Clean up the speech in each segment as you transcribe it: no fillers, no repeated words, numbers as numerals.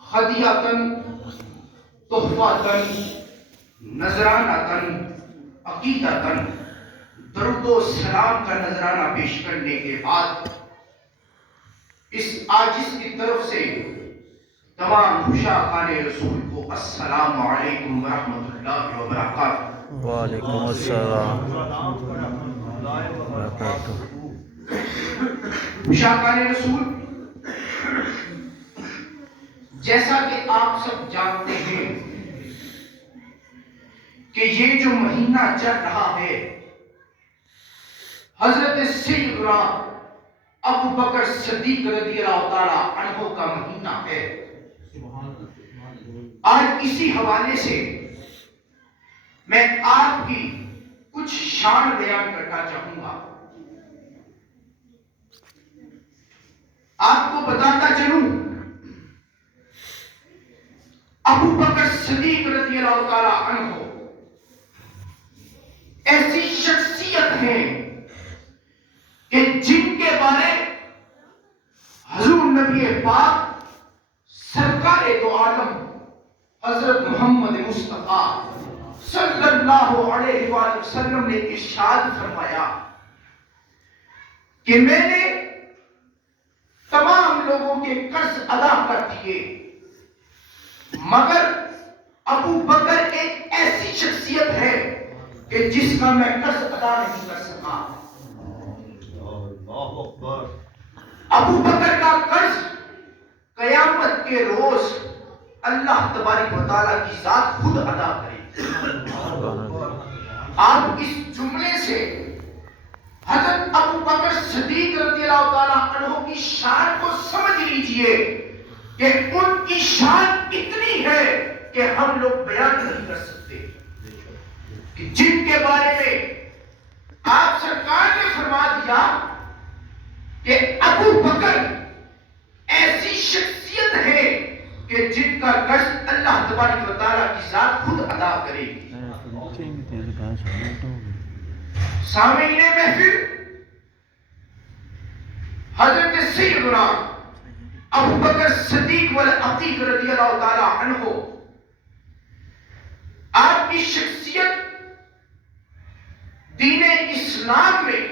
خدیاتن تحفاتن نذراناتن عقیداتن درود و سلام کا نذرانہ پیش کرنے کے بعد اس عاجز کی طرف سے تمام مشاقان رسول کو السلام علیکم ورحمۃ اللہ وبرکاتہ۔ وعلیکم السلام وبرکاتہ۔ مشاقان رسول، جیسا کہ آپ سب جانتے ہیں کہ یہ جو مہینہ چل رہا ہے حضرت سیدنا ابو بکر صدیق رضی اللہ تعالی عنہ کا مہینہ ہے۔ آج اسی حوالے سے میں آپ کی کچھ شان بیان کرنا چاہوں گا۔ آپ کو بتاتا چلوں، ابو بکر صدیق رضی اللہ تعالی عنہ ایسی شخصیت ہیں کہ جن کے بارے حضور نبی پاک سرکار دو عالم حضرت محمد مصطفیٰ صلی اللہ علیہ وآلہ وسلم نے ارشاد فرمایا کہ میں نے تمام لوگوں کے قرض ادا کر دیے، مگر ابو بکر ایک ایسی شخصیت ہے کہ جس کا میں قرض ادا نہیں کر سکا۔ ابو بکر کا قرض قیامت کے روز اللہ تبارک و تعالیٰ کی ذات خود ادا کرے۔ آپ اس جملے سے حضرت ابو بکر صدیق رضی اللہ تعالیٰ عنہ کی شان کو سمجھ لیجئے کہ ان کی شان اتنی ہے کہ ہم لوگ بیان نہیں کر سکتے، کہ جن کے بارے میں آپ سرکار نے فرما دیا کہ ابو بکر ایسی شخصیت ہے کہ جن کا قرض اللہ تبارک و تعالیٰ کی ذات خود ادا کرے گی۔ سامعین محفل، حضرت سیدنا ابو بکر صدیق والعتیق رضی اللہ تعالی عنہ، آپ کی شخصیت دین اسلام میں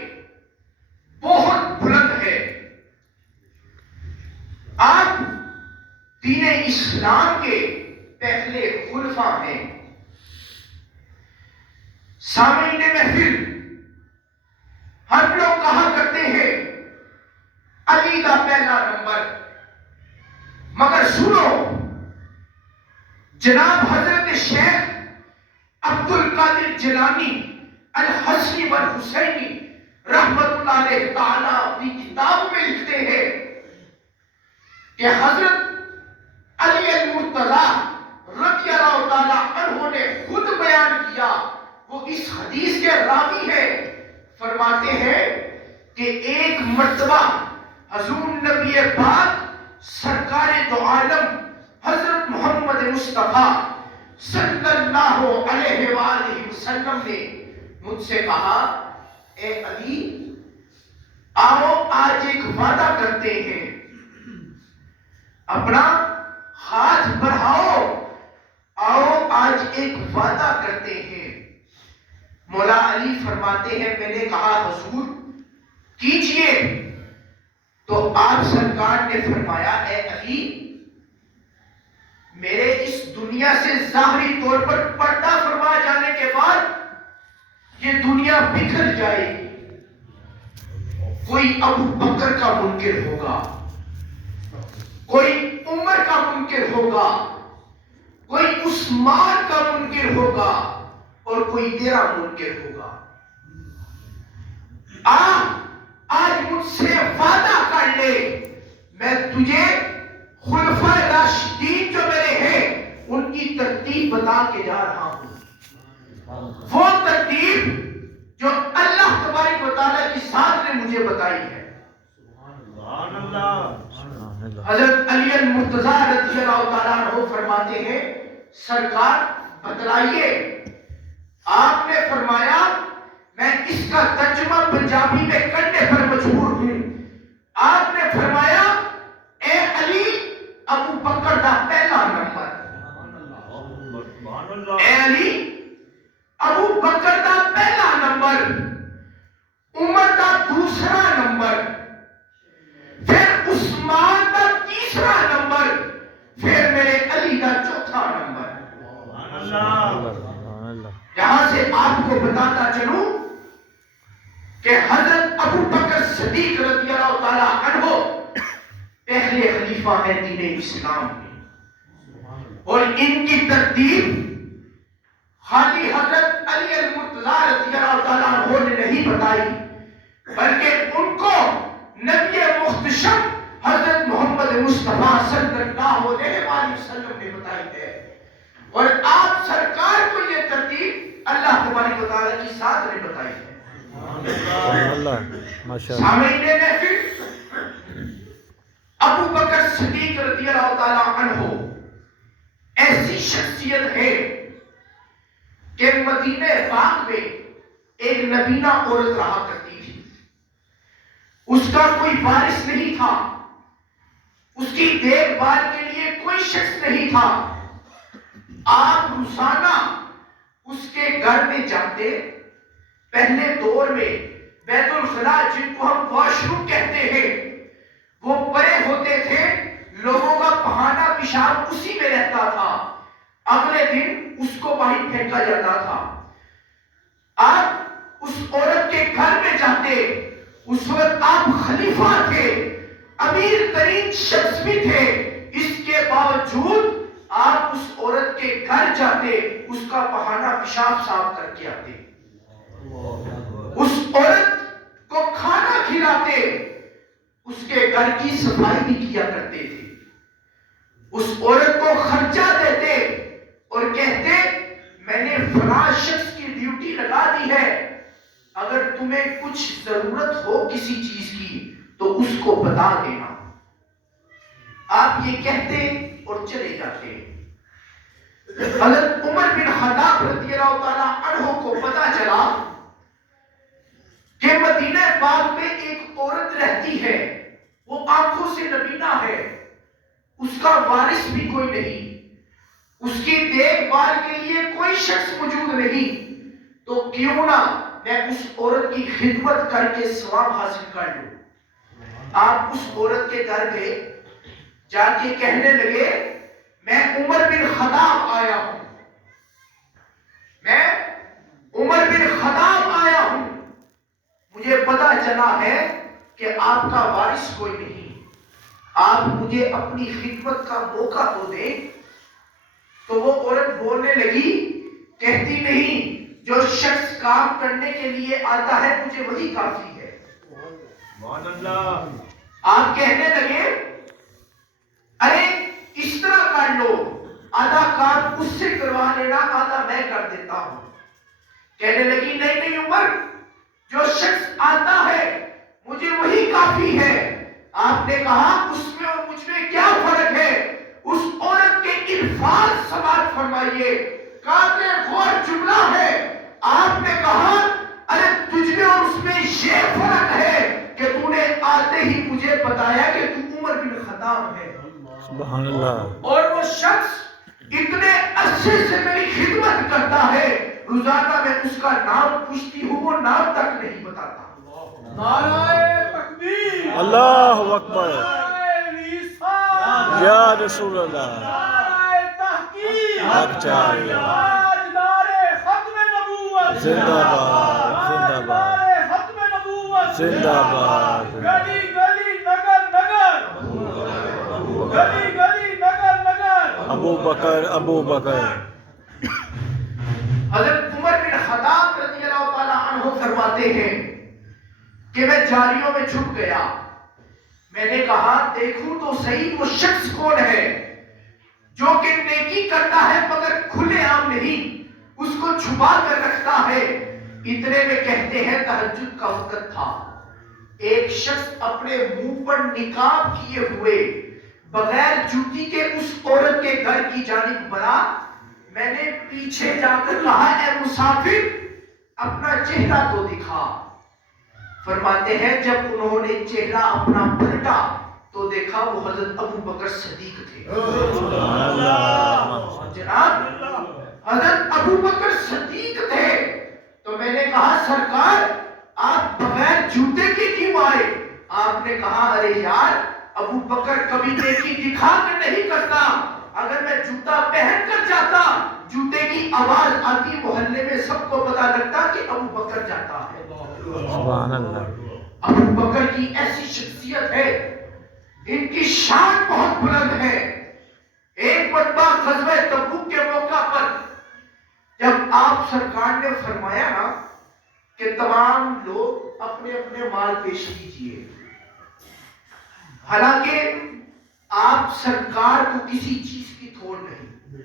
بہت بلند ہے۔ آپ دین اسلام کے پہلے خلفاء ہیں۔ سامعین محفل، ہم لوگ کہا کرتے ہیں علی دا پہلا نمبر، مگر سنو، جناب حضرت شیخ عبد القادر جیلانی الحسنی والحسینی رحمت اللہ علیہ تعالی اپنی کتاب میں لکھتے ہیں کہ حضرت علی المرتضیٰ رضی اللہ تعالی عنہ نے خود بیان کیا، وہ اس حدیث کے راوی ہے، فرماتے ہیں کہ ایک مرتبہ حضور نبی پاک سرکار دو عالم حضرت محمد مصطفیٰ صلی اللہ علیہ وآلہ وسلم نے مجھ سے کہا، اے علی، آؤ آج ایک وعدہ کرتے ہیں، اپنا ہاتھ بڑھاؤ، آؤ آج ایک وعدہ کرتے ہیں۔ مولا علی فرماتے ہیں، میں نے کہا حضور کیجئے، تو آپ سرکار نے فرمایا، اے علی، میرے اس دنیا سے ظاہری طور پر پردہ فرما جانے کے بعد یہ دنیا بکھر جائے گی، کوئی ابو بکر کا منکر ہوگا، کوئی عمر کا منکر ہوگا، کوئی عثمان کا منکر ہوگا، اور کوئی میرا منکر ہوگا۔ آج مجھ سے وعدہ کر لے، میں تجھے خلفائے راشدین جو میرے ہیں ان کی ترتیب بتا کے جا رہا ہوں، وہ ترتیب جو اللہ تبارک و تعالیٰ کی ذات نے مجھے بتائی ہے۔ حضرت علی المرتضیٰ رضی اللہ تعالیٰ عنہ فرماتے ہیں، سرکار بتلائیے۔ آپ نے فرمایا، میں اس کا ترجمہ پنجابی میں کرنے پر مجبور ہوں۔ آپ نے فرمایا، اے علی، ابو بکر دا پہلا نمبر، اے علی ابو بکر دا پہلا نمبر، عمر دا دوسرا نمبر، پھر عثمان دا تیسرا نمبر، پھر میرے علی دا چوتھا نمبر۔ یہاں سے آپ کو بتاتا چلوں کہ حضرت ابو بکر صدیق رضی اللہ تعالیٰ عنہ پہلے خلیفہ ہیں دین اسلام میں، اور ان کی ترتیب خالی حضرت علی المرتضیٰ رضی اللہ تعالیٰ عنہ نے نہیں بتائی، بلکہ ان کو نبی محتشم حضرت محمد مصطفیٰ صلی اللہ علیہ وآلہ وسلم نے بتائی ہے، اور آپ سرکار کو یہ ترتیب اللہ تبارک و تعالیٰ کی ذات نے بتائی ہے۔ سامعین محفل، ابو بکر صدیق رضی اللہ تعالیٰ عنہ ایسی شخصیت ہے کہ مدینہ پاک میں ایک نبینا عورت رہا کرتی تھی، اس کا کوئی وارث نہیں تھا، اس کی دیکھ بھال کے لیے کوئی شخص نہیں تھا، آپ روزانہ اس کے گھر میں جاتے، پہلے دور میں بیت الخلاء جن کو ہم واش روم کہتے ہیں وہ بڑے ہوتے تھے، لوگوں کا بہانا پیشاب اسی میں رہتا تھا، اگلے دن اس کو باہر پھینکا جاتا تھا۔ آپ اس عورت کے گھر میں جاتے، اس وقت آپ خلیفہ تھے، امیر ترین شخص بھی تھے، اس کے باوجود آپ اس عورت کے گھر جاتے، اس کا بہانا پیشاب صاف کر کے آتے، اس عورت کو کھانا کھلاتے، اس کے گھر کی صفائی بھی کیا کرتے تھے، اس عورت کو خرچہ دیتے اور کہتے میں نے فلاں شخص کی ڈیوٹی لگا دی ہے، اگر تمہیں کچھ ضرورت ہو کسی چیز کی تو اس کو بتا دینا۔ آپ یہ کہتے اور چلے جاتے۔ حضرت عمر بن خطاب رضی اللہ تعالیٰ عنہ کو پتا چلا کہ مدینہ پاک میں ایک عورت رہتی ہے، وہ آنکھوں سے نبینا ہے، اس کا وارث بھی کوئی نہیں، اس کی دیکھ بھال کے لیے کوئی شخص موجود نہیں، تو کیوں نہ میں اس عورت کی خدمت کر کے ثواب حاصل کر لوں۔ آپ اس عورت کے گھر گئے، جا کے کہنے لگے میں عمر بن خطاب آیا ہوں، میں عمر بن خطاب آیا ہوں، مجھے پتا چلا ہے کہ آپ کا وارث کوئی نہیں، آپ مجھے اپنی خدمت کا موقع تو دیں۔ تو وہ عورت بولنے لگی، کہتی نہیں، جو شخص کام کرنے کے لیے آتا ہے مجھے وہی کافی ہے۔ آپ کہنے لگے ارے اس طرح کر لو، آدھا کام اس سے کروا لینا، آدھا میں کر دیتا ہوں۔ کہنے لگی نہیں نہیں عمر، جو شخص آتا ہے مجھے وہی کافی ہے۔ آپ نے کہا اس میں اور مجھ میں کیا فرق ہے؟ اس عورت کے الفاظ سماعت فرمائیے، قابل غور جملہ ہے۔ آپ نے کہا ارے تجھ میں اور اس میں یہ فرق ہے کہ تو نے آتے ہی مجھے بتایا کہ تو عمر بن خطاب ہے۔ سبحان اللہ۔ اور وہ شخص اتنے عرصے سے میری خدمت کرتا ہے، روزانہ میں اس کا نام پوچھتی ہوں، وہ نام تک نہیں بتاتا۔ نعرہ تکبیر، اللہ اکبر، نعرہ رسالت، یا رسول اللہ، نعرہ تحقیق، حق چاہیے، آج نعرہ ختم نبوت، زندہ باد، زندہ باد، نعرہ ختم نبوت، زندہ باد، گلی گلی نگر نگر، گلی گلی نگر نگر، ابو بکر، ابو بکر۔ حضرت عمر بن خطاب رضی اللہ تعالیٰ عنہ فرماتے ہیں کہ میں جاریوں میں چھپ گیا، میں نے کہا دیکھوں تو صحیح وہ شخص کون ہے جو کہ نیکی کرتا ہے مگر کھلے عام نہیں، اس کو چھپا کر رکھتا ہے۔ اتنے میں کہتے ہیں تہجد کا وقت تھا، ایک شخص اپنے منہ پر نقاب کیے ہوئے بغیر جوتی کے اس عورت کے گھر کی جانب بڑھا۔ میں نے پیچھے جا کر کہا اے مسافر اپنا چہرہ تو دکھا۔ فرماتے ہیں جب انہوں نے چہرہ اپنا پلٹا تو دیکھا وہ حضرت ابو بکر صدیق تھے۔ سبحان اللہ جناب حضرت ابو بکر صدیق تھے، تو میں نے کہا سرکار آپ بغیر جوتے کے کیوں آئے؟ آپ نے کہا ارے یار ابو بکر کبھی نیکی دکھا کر نہیں کرتا، اگر میں جوتا پہن کر جاتا جوتے کی آواز آتی محلے میں سب کو پتا لگتا کہ ابو بکر جاتا ہے۔ سبحان اللہ ابو بکر کی ایسی شخصیت ہے، ان کی شان بہت بلند ہے۔ ایک مرتبہ غزوہ تبوک کے موقع پر جب آپ سرکار نے فرمایا نا کہ تمام لوگ اپنے اپنے مال پیش کیجئے، حالانکہ آپ سرکار کو کسی چیز کی تھوڑ نہیں،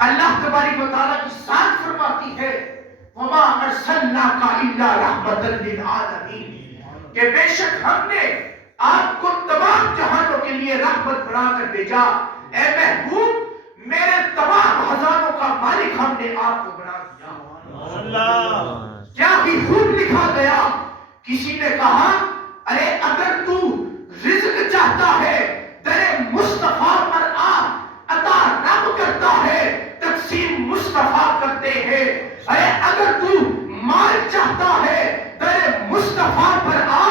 اللہ تبارک و تعالیٰ کی ذات فرماتی ہے وَمَا أَرْسَلْنَاكَ إِلَّا رَحْمَةً لِلْعَالَمِينَ، کہ بے شک ہم نے آپ کو تمام جہانوں کے لیے رحمت بنا کر بھیجا، اے محبوب میرے تمام خزانوں کا مالک ہم نے آپ کو بنا دیا۔ کیا بھی خوب لکھا گیا، کسی نے کہا ارے اگر تو رزق چاہتا ہے در مصطفیٰ پر آ، عطا رب کرتا ہے تقسیم مصطفیٰ کرتے ہیں، ارے اگر تو مال چاہتا ہے در مصطفیٰ پر آ،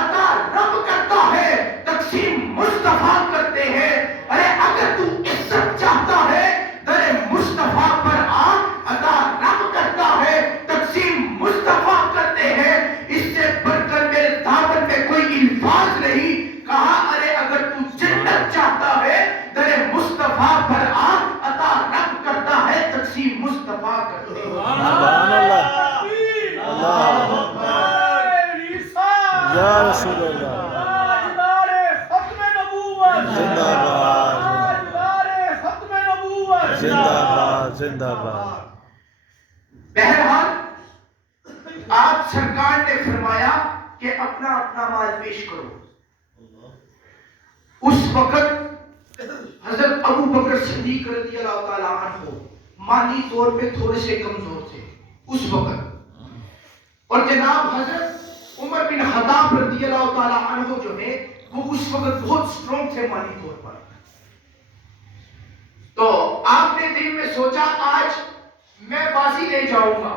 عطا رب کرتا ہے تقسیم مصطفیٰ کرتے ہیں، ارے اگر تو عزت چاہتا ہے در مصطفیٰ پر آ، عطا رب کرتا ہے تقسیم مصطفیٰ کرتے ہیں۔ اس سے بڑھ کر میرے دامن میں کوئی الفاظ نہیں، کہا ارے اگر تو جنت چاہتا ہے در مصطفیٰ پر آ، عطا رب کرتا ہے تقسیم مصطفیٰ کرتے ہیں۔ سبحان اللہ اللہ یا رسول اللہ تاجدار ختم نبوت، زندہ باد تاجدار ختم نبوت، زندہ باد زندہ باد۔ بہرحال آپ سرکار نے فرمایا کہ اپنا اپنا مال پیش کرو۔ اس وقت حضرت ابو بکر صدیق رضی اللہ تعالیٰ عنہ مالی طور پہ تھوڑے سے کمزور تھے اس وقت، اور جناب حضرت عمر بن خطاب رضی اللہ تعالیٰ عنہ جو ہے وہ اس وقت بہت سٹرونگ تھے مالی طور پر۔ تو آپ نے دل میں سوچا آج میں بازی لے جاؤں گا۔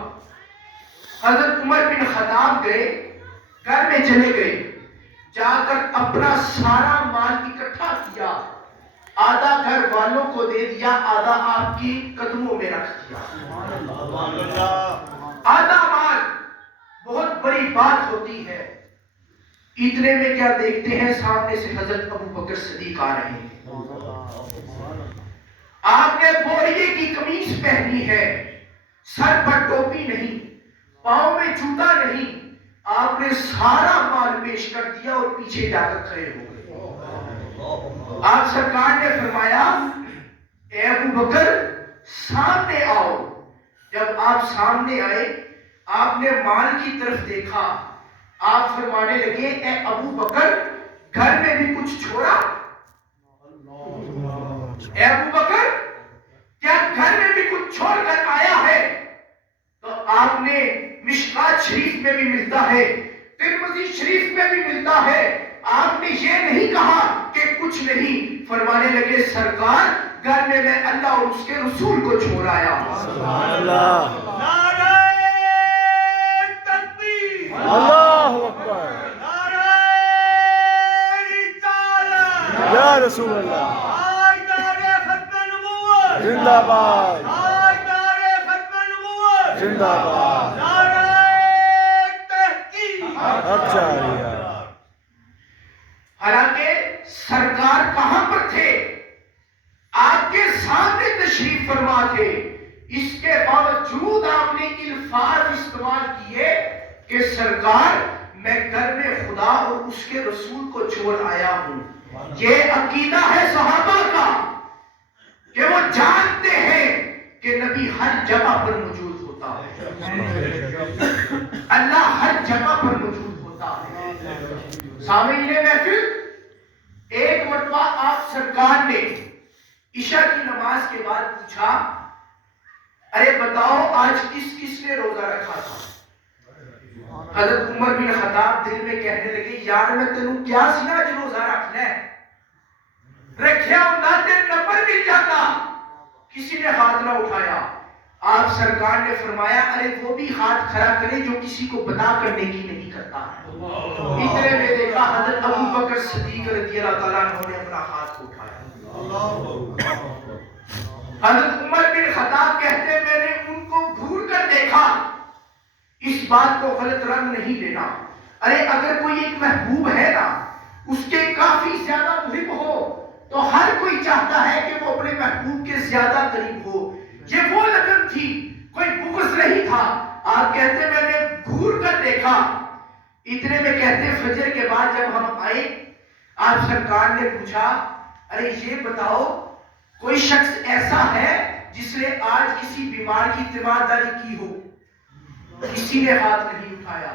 حضرت عمر بن خطاب گئے، گھر میں چلے گئے، جا کر اپنا سارا مال اکٹھا کیا، آدھا گھر والوں کو دے دیا، آدھا آپ کی قدموں میں رکھ دیا۔ آدھا مال بہت بڑی بات ہوتی ہے۔ اتنے میں کیا دیکھتے ہیں سامنے سے حضرت ابو بکر صدیق آ رہے ہیں۔ آپ نے بوریے کی قمیص پہنی ہے، سر پر ٹوپی نہیں، پاؤں میں جوتا نہیں، آپ نے سارا مال پیش کر دیا اور پیچھے جا کر کھڑے ہو گئے۔ آپ سرکار نے فرمایا اے ابو بکر سامنے آؤ۔ جب آپ سامنے آئے آپ نے مال کی طرف دیکھا، آپ فرمانے لگے اے ابو بکر گھر میں بھی کچھ چھوڑا؟ اے ابو بکر کیا گھر میں بھی کچھ چھوڑ کر آیا ہے؟ تو آپ نے مشکات شریف میں بھی ملتا ہے، ترمذی شریف میں بھی ملتا ہے، آپ نے یہ نہیں کہا کہ کچھ نہیں، فرمانے لگے سرکار گھر میں اللہ اور اس کے رسول کو چھوڑ آیا۔ سبحان اللہ نعرہ تکبیر، اللہ اکبر نعرہ رسالت، یا رسول اللہ تاجدار ختم نبوت، زندہ باد تاجدار ختم نبوت، زندہ باد نعرہ تحقیق، حق جاریہ۔ حالانکہ سرکار کہاں پر تھے؟ آپ کے سامنے تشریف فرما تھے، اس کے باوجود آپ نے الفاظ استعمال کیے کہ سرکار میں گھر میں خدا اور اس کے رسول کو چھوڑ آیا ہوں۔ یہ عقیدہ ہے صحابہ کا کہ وہ جانتے ہیں کہ نبی ہر جگہ پر موجود ہوتا ہے، اللہ ہر جگہ پر موجود ہوتا ہے۔ سامعین محفل، ایک مرتبہ آپ سرکار نے عشاء کی نماز کے بعد پوچھا ارے بتاؤ آج کس کس نے روزہ رکھا تھا؟ حضرت عمر بن خطاب دل میں کہنے لگے یار میں تینوں کیا سنا جو روزہ رکھنا ہے؟ رکھیا انداتے نمبر بھی جاتا، کسی نے ہاتھ نہ اٹھایا۔ آپ سرکار نے فرمایا ارے وہ بھی ہاتھ کھڑا کرے جو کسی کو بتا کر نیکی نہیں کرتا ہے۔ اتنے میں دیکھا حضرت ابو بکر صدیق رضی اللہ تعالیٰ عنہ نے اپنا ہاتھ اٹھایا۔ حضرت عمر بن خطاب کہتے ہیں میں نے ان کو گھور کر دیکھا، اس بات کو غلط رنگ نہیں لینا، ارے اگر کوئی ایک محبوب ہے نا اس کے کافی زیادہ محب ہو تو ہر کوئی چاہتا ہے کہ وہ اپنے محبوب کے زیادہ قریب ہو، یہ وہ لگن تھی، کوئی بغض نہیں تھا۔ آپ کہتے ہیں میں نے گھور کر دیکھا۔ اتنے میں کہتے ہیں فجر کے بعد جب ہم آئے آپ سرکار نے پوچھا ارے یہ بتاؤ کوئی شخص ایسا ہے جس نے آج کسی بیمار کی تیمارداری کی ہو؟ کسی نے ہاتھ نہیں اٹھایا۔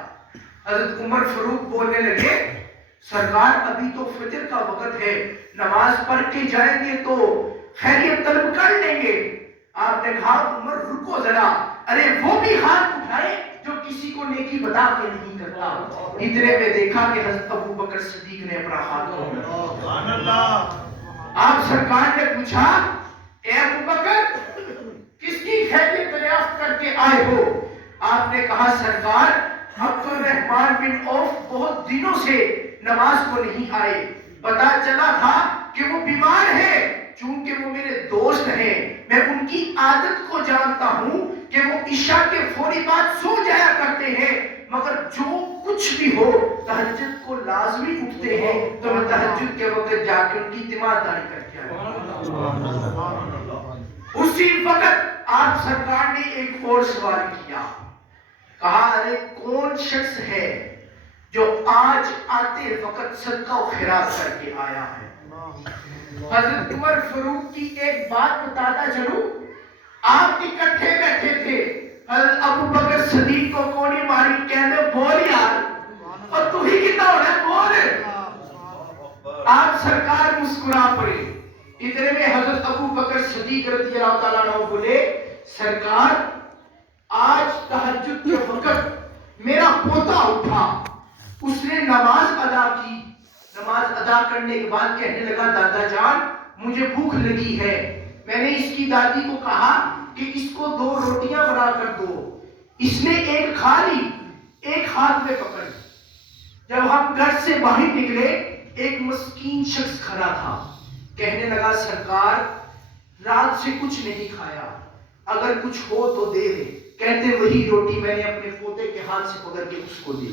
حضرت عمر فاروق بولنے لگے سرکار ابھی تو فجر کا وقت ہے، نماز پڑھ کے جائیں گے تو خیریت طلب کر لیں گے۔ آپ نے کہا عمر رکو ذرا، ارے وہ بھی ہاتھ اٹھائے جو کسی کو نیکی بتا کے نہیں کرتا۔ اتنے میں دیکھا کہ حضرت ابو بکر صدیق نے اپنا ہاتھ اٹھایا۔ آپ سرکار نے پوچھا اے ابو بکر کس کی خیریت دریافت کر کے آئے ہو؟ آپ نے کہا سرکار عبد الرحمن بن عوف بہت دنوں سے نماز کو نہیں آئے، پتا چلا تھا کہ وہ بیمار ہے، چونکہ وہ میرے دوست ہیں میں ان کی عادت کو جانتا ہوں کہ وہ عشاء کے فوری بعد سو جایا کرتے ہیں، مگر جو کچھ بھی ہو تہجد کو لازمی اٹھتے ہیں تو میں تہجد کے وقت جا کے ان کی تیمارداری کر کے آیا۔ اسی وقت آپ سرکار نے ایک اور سوال کیا، کہا ارے کون شخص ہے جو آج آتے وقت صدقہ و خیرات کر کے آیا ہے؟ حضرت عمر فاروق کی ایک بات بتاتا چلوں، آپ اکٹھے بیٹھے تھے، حضرت ابو بکر صدیق کو کوڑی ماری کہتے بول یار اور تو ہی کتنا ہو رہا ہے بول۔ آپ سرکار مسکرا پڑے۔ اتنے میں حضرت ابو بکر صدیق رضی اللہ تعالیٰ عنہ بولے سرکار آج تہجد کے وقت میرا پوتا اٹھا، اس نے نماز ادا کی، نماز ادا کرنے کے بعد کہنے لگا دادا جان مجھے بھوک لگی ہے، میں نے اس کی دادی کو کہا کہ اس کو 2 روٹیاں بنا کر دو، اس نے ایک کھا لی، ایک ہاتھ میں پکڑ لی۔ جب ہم گھر سے باہر نکلے ایک مسکین شخص کھڑا تھا، کہنے لگا سرکار رات سے کچھ نہیں کھایا، اگر کچھ ہو تو دے دے۔ کہتے وہی روٹی میں نے اپنے پوتے کے ہاتھ سے پکڑ کے اس کو دی۔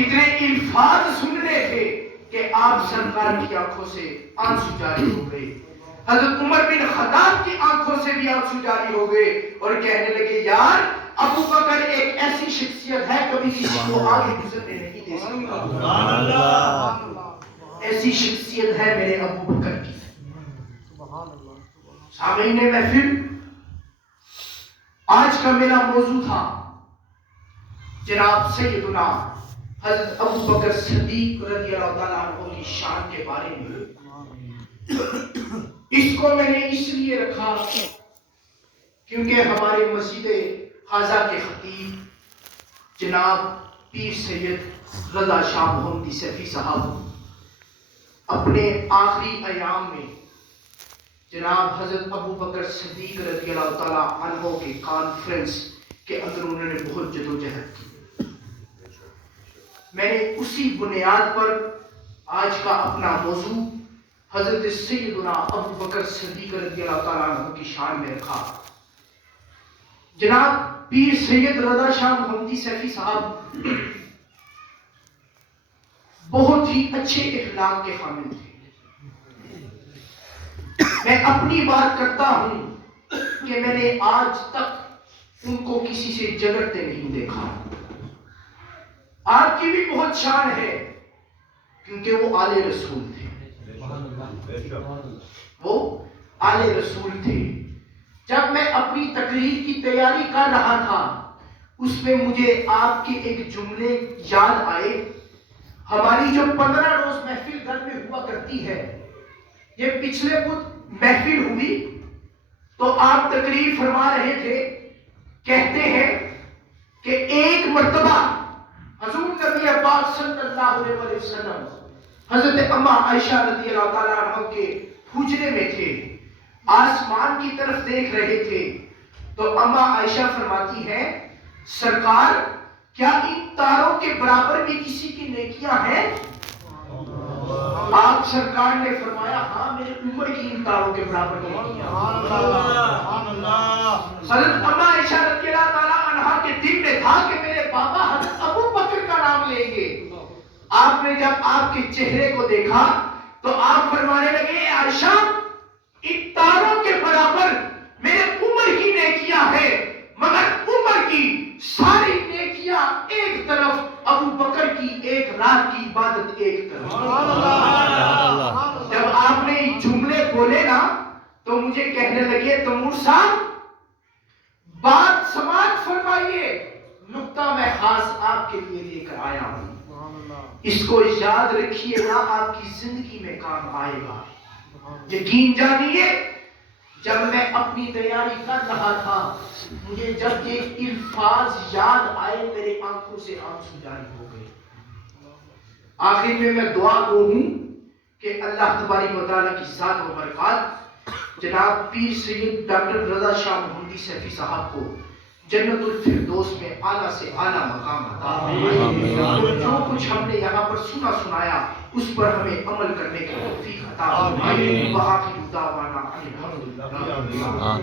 اتنے الفاظ سن رہے تھے کہ آپ سرکار کی آنکھوں سے آنسو جاری ہو گئے، حضرت عمر بن خطاب کی آنکھوں سے بھی آنسو جاری ہو گئے اور کہنے لگے یار ابو بکر ایک ایسی شخصیت ہے کبھی کسی کو آگے گزرنے نہیں دے سکتا، ایسی شخصیت ہے میرے ابو بکر کی۔ سامعین محفل آج کا میرا موضوع تھا جناب سیدنا حضرت ابو بکر صدیق رضی اللہ تعالیٰ عنہ کی شان کے بارے میں۔ اس کو میں نے اس لیے رکھا کیونکہ ہمارے مسجد حاضہ کے خطیب جناب پیر سید رضا شاہ محمدی سیفی صاحب اپنے آخری ایام میں جناب حضرت ابو بکر صدیق رضی اللہ تعالیٰ عنہ کے کانفرنس کے اندر انہوں نے بہت جدوجہد کی۔ میں نے اسی بنیاد پر آج کا اپنا موضوع حضرت سیدنا ابو بکر صدیق رضی اللہ تعالیٰ عنہ کی شان میں رکھا۔ جناب پیر سید رضا شاہ محمدی سیفی صاحب بہت ہی اچھے اخلاق کے حامل تھے۔ میں اپنی بات کرتا ہوں کہ میں نے آج تک ان کو کسی سے جگڑتے نہیں دیکھا۔ آپ کی بھی بہت شان ہے کیونکہ وہ آل رسول تھے، وہ آل رسول تھے۔ جب میں اپنی تقریر کی تیاری کر رہا تھا اس میں مجھے آپ کے ایک جملے یاد آئے۔ ہماری جو 15 روز محفل گھر میں ہوا کرتی ہے، یہ پچھلے بدھ محفل ہوئی تو آپ تقریر فرما رہے تھے، کہتے ہیں کہ ایک مرتبہ حضور نبی پاک صلی اللہ علیہ وسلم حضرت اما عائشہ رضی اللہ تعالیٰ عنہ کے حجرے میں تھے، آسمان کی طرف دیکھ رہے تھے، تو اما عائشہ فرماتی ہیں سرکار کیا ان تاروں کے برابر بھی کسی کی نیکیاں ہیں؟ آپ سرکار نے فرمایا ہاں میرے عمر کی ان تاروں کے برابر نیکیاں ہیں۔ حضرت اما عائشہ رضی اللہ تعالیٰ عنہ کے دل میں تھا کہ میرے بابا حضرت ابو بکر کا نام لیں گے۔ آپ نے جب آپ کے چہرے کو دیکھا تو آپ فرمانے لگے اے عائشہ ان تاروں کے برابر میرے عمر کی نیکیاں ہیں، مگر عمر کی ساری نیکیاں ایک طرف، ابو بکر کی ایک رات کی عبادت ایک طرف۔ جب آپ نے یہ جملے بولے نا تو مجھے کہنے لگے تیمور صاحب بات سماعت فرمائیے، نقطہ میں خاص آپ کے لیے لے کر آیا ہوں، اس کو یاد رکھیے گا، آپ کی زندگی میں کام آئے گا۔ یقین جانیے جب میں اپنی تیاری کر رہا تھا مجھے جب یہ الفاظ یاد آئے میرے آنکھوں سے آنسو جاری ہو گئے۔ آخر میں دعا گو ہوں کہ اللہ تبارک و تعالیٰ کی ذات و برکات جناب پیر سید ڈاکٹر رضا شاہ محمدی سیفی صاحب کو جنت الفردوس میں اعلیٰ سے اعلیٰ مقام عطا فرمائے۔ جو کچھ ہم نے یہاں پر سنایا اس پر ہمیں عمل کرنے کی توفیق عطا فرمائے۔ وآخر دعوانا ان الحمدللہ۔